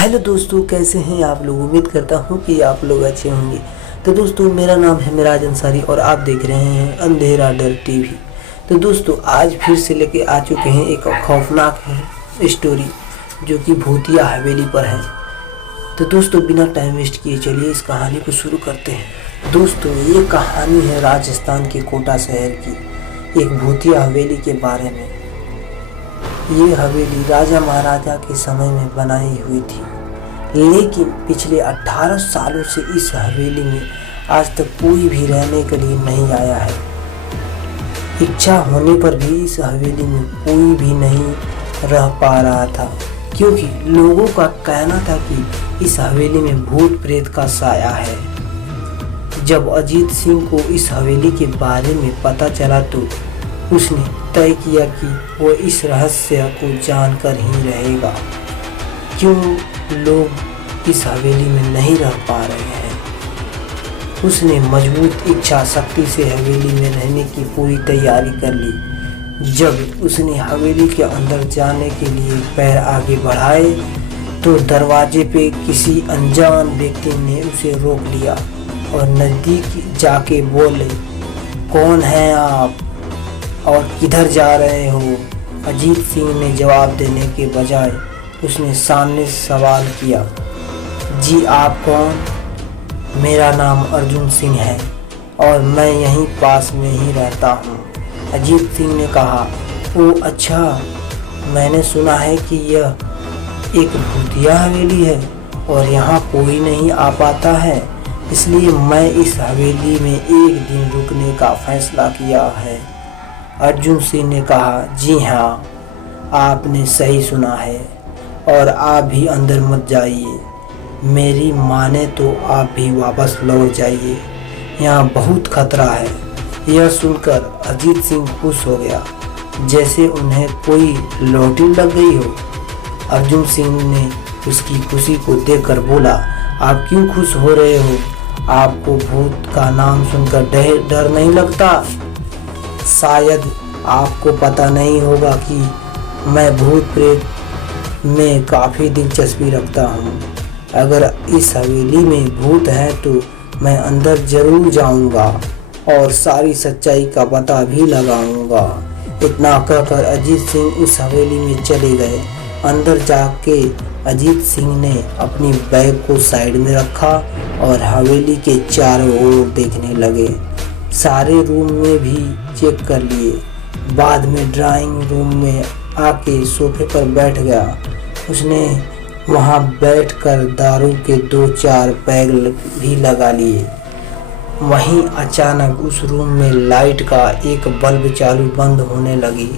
Hello दोस्तों, कैसे हैं आप लोग। उम्मीद करता हूं कि आप लोग अच्छे होंगे। तो दोस्तों, मेरा नाम है मिराज अंसारी और आप देख रहे हैं अंधेरा डर टीवी। तो दोस्तों, आज फिर से लेके आ चुके हैं एक खौफनाक स्टोरी जो कि भूतिया हवेली पर है। तो दोस्तों, बिना टाइम वेस्ट किए चलिए इस कहानी को शुरू करते हैं। दोस्तों, ये कहानी है राजस्थान के कोटा शहर की एक भूतिया हवेली के बारे में। ये हवेली राजा महाराजा के समय में बनाई हुई थी, लेकिन पिछले 18 सालों से इस हवेली में आज तक कोई भी रहने के लिए नहीं आया है। इच्छा होने पर भी इस हवेली में कोई भी नहीं रह पा रहा था, क्योंकि लोगों का कहना था कि इस हवेली में भूत प्रेत का साया है। जब अजीत सिंह को इस हवेली के बारे में पता चला तो उसने तय किया कि वो इस रहस्य को जानकर ही रहेगा। क्यों लोग इस हवेली में नहीं रह पा रहे हैं। उसने मजबूत इच्छा शक्ति से हवेली में रहने की पूरी तैयारी कर ली। जब उसने हवेली के अंदर जाने के लिए पैर आगे बढ़ाए तो दरवाजे पे किसी अनजान व्यक्ति ने उसे रोक लिया और नज़दीक जाके बोले, कौन है आप और किधर जा रहे हो। अजीत सिंह ने जवाब देने के बजाय उसने सामने सवाल किया, जी आप कौन। मेरा नाम अर्जुन सिंह है और मैं यहीं पास में ही रहता हूँ। अजीत सिंह ने कहा, ओ अच्छा, मैंने सुना है कि यह एक भूतिया हवेली है और यहाँ कोई नहीं आ पाता है, इसलिए मैं इस हवेली में एक दिन रुकने का फैसला किया है। अर्जुन सिंह ने कहा, जी हाँ, आपने सही सुना है और आप भी अंदर मत जाइए। मेरी माने तो आप भी वापस लौट जाइए, यहाँ बहुत खतरा है। यह सुनकर अजीत सिंह खुश हो गया, जैसे उन्हें कोई लॉटरी लग गई हो। अर्जुन सिंह ने उसकी खुशी को देखकर बोला, आप क्यों खुश हो रहे हो। आपको भूत का नाम सुनकर डर नहीं लगता। शायद आपको पता नहीं होगा कि मैं भूत प्रेत में काफ़ी दिलचस्पी रखता हूँ। अगर इस हवेली में भूत है तो मैं अंदर ज़रूर जाऊँगा और सारी सच्चाई का पता भी लगाऊँगा। इतना कहकर अजीत सिंह उस हवेली में चले गए। अंदर जाके अजीत सिंह ने अपनी बैग को साइड में रखा और हवेली के चारों ओर देखने लगे। सारे रूम में भी चेक कर लिए। बाद में ड्राइंग रूम में आके सोफे पर बैठ गया। उसने वहां बैठकर दारू के 2-4 पैग भी लगा लिए। वहीं अचानक उस रूम में लाइट का एक बल्ब चालू बंद होने लगी,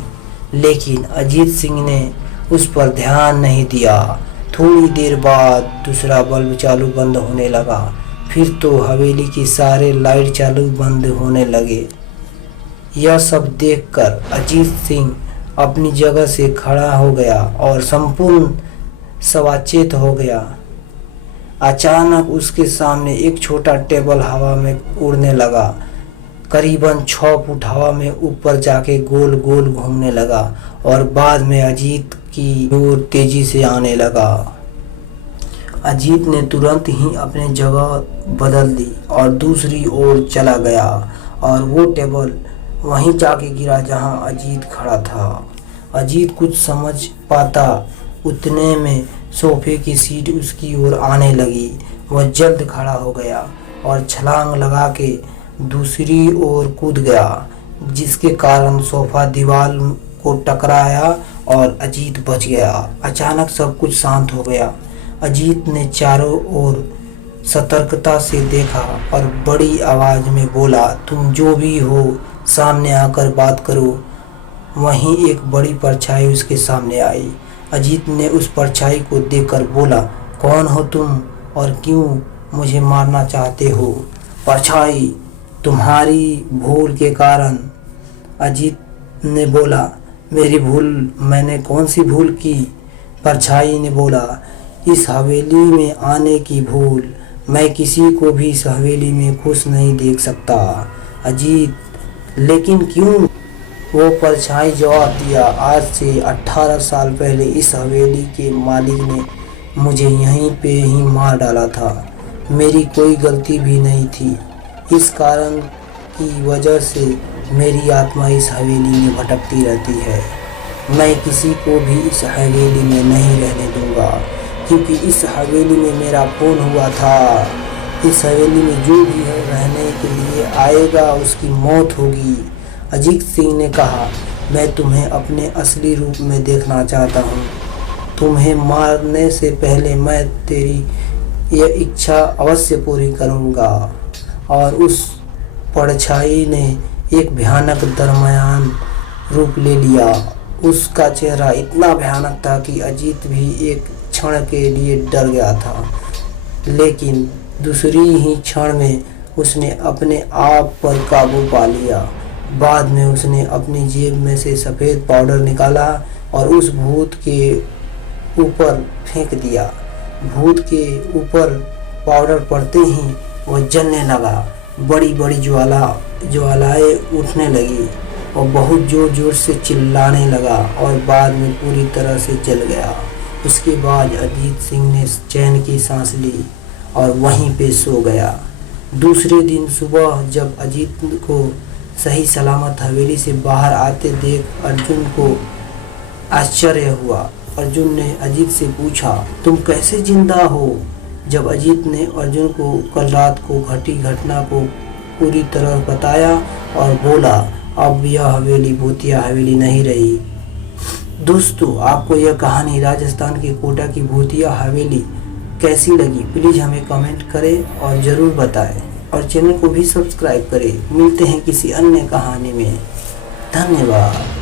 लेकिन अजीत सिंह ने उस पर ध्यान नहीं दिया। थोड़ी देर बाद दूसरा बल्ब चालू बंद होने लगा। फिर तो हवेली की सारे लाइट चालू बंद होने लगे। यह सब देखकर अजीत सिंह अपनी जगह से खड़ा हो गया और संपूर्ण सचेत हो गया। अचानक उसके सामने एक छोटा टेबल हवा में उड़ने लगा। करीबन 6 फुट हवा में ऊपर जाके गोल गोल घूमने लगा और बाद में अजीत की ओर तेजी से आने लगा। अजीत ने तुरंत ही अपनी जगह बदल दी और दूसरी ओर चला गया और वो टेबल वहीं जाके गिरा जहां अजीत खड़ा था। अजीत कुछ समझ पाता उतने में सोफे की सीट उसकी ओर आने लगी। वह जल्द खड़ा हो गया और छलांग लगा के दूसरी ओर कूद गया, जिसके कारण सोफा दीवार को टकराया और अजीत बच गया। अचानक सब कुछ शांत हो गया। अजीत ने चारों ओर सतर्कता से देखा और बड़ी आवाज में बोला, तुम जो भी हो सामने आकर बात करो। वहीं एक बड़ी परछाई उसके सामने आई। अजीत ने उस परछाई को देखकर बोला, कौन हो तुम और क्यों मुझे मारना चाहते हो। परछाई, तुम्हारी भूल के कारण। अजीत ने बोला, मेरी भूल, मैंने कौन सी भूल की। परछाई ने बोला, इस हवेली में आने की भूल। मैं किसी को भी इस हवेली में खुश नहीं देख सकता। अजीत, लेकिन क्यों। वो परछाई जवाब दिया, आज से 18 साल पहले इस हवेली के मालिक ने मुझे यहीं पे ही मार डाला था। मेरी कोई गलती भी नहीं थी। इस कारण की वजह से मेरी आत्मा इस हवेली में भटकती रहती है। मैं किसी को भी इस हवेली में नहीं रहने दूंगा, क्योंकि इस हवेली में मेरा खून हुआ था। इस हवेली में जो भी है रहने के लिए आएगा उसकी मौत होगी। अजीत सिंह ने कहा, मैं तुम्हें अपने असली रूप में देखना चाहता हूँ। तुम्हें मारने से पहले मैं तेरी यह इच्छा अवश्य पूरी करूँगा। और उस परछाई ने एक भयानक दरमियान रूप ले लिया। उसका चेहरा इतना भयानक था कि अजीत भी एक क्षण के लिए डर गया था, लेकिन दूसरी ही क्षण में उसने अपने आप पर काबू पा लिया। बाद में उसने अपनी जेब में से सफ़ेद पाउडर निकाला और उस भूत के ऊपर फेंक दिया। भूत के ऊपर पाउडर पड़ते ही वह जलने लगा। बड़ी बड़ी ज्वालाएं उठने लगी और बहुत ज़ोर ज़ोर से चिल्लाने लगा और बाद में पूरी तरह से जल गया। उसके बाद अजीत सिंह ने चैन की सांस ली और वहीं पे सो गया। दूसरे दिन सुबह जब अजीत को सही सलामत हवेली से बाहर आते देख अर्जुन को आश्चर्य हुआ। अर्जुन ने अजीत से पूछा, तुम कैसे जिंदा हो? जब अजीत ने अर्जुन को कल रात को घटी घटना को पूरी तरह बताया और बोला, अब यह हवेली भूतिया हवेली नहीं रही। दोस्तों, आपको यह कहानी राजस्थान के कोटा की भूतिया हवेली कैसी लगी? प्लीज़ हमें कमेंट करें और ज़रूर बताएं और चैनल को भी सब्सक्राइब करें। मिलते हैं किसी अन्य कहानी में। धन्यवाद।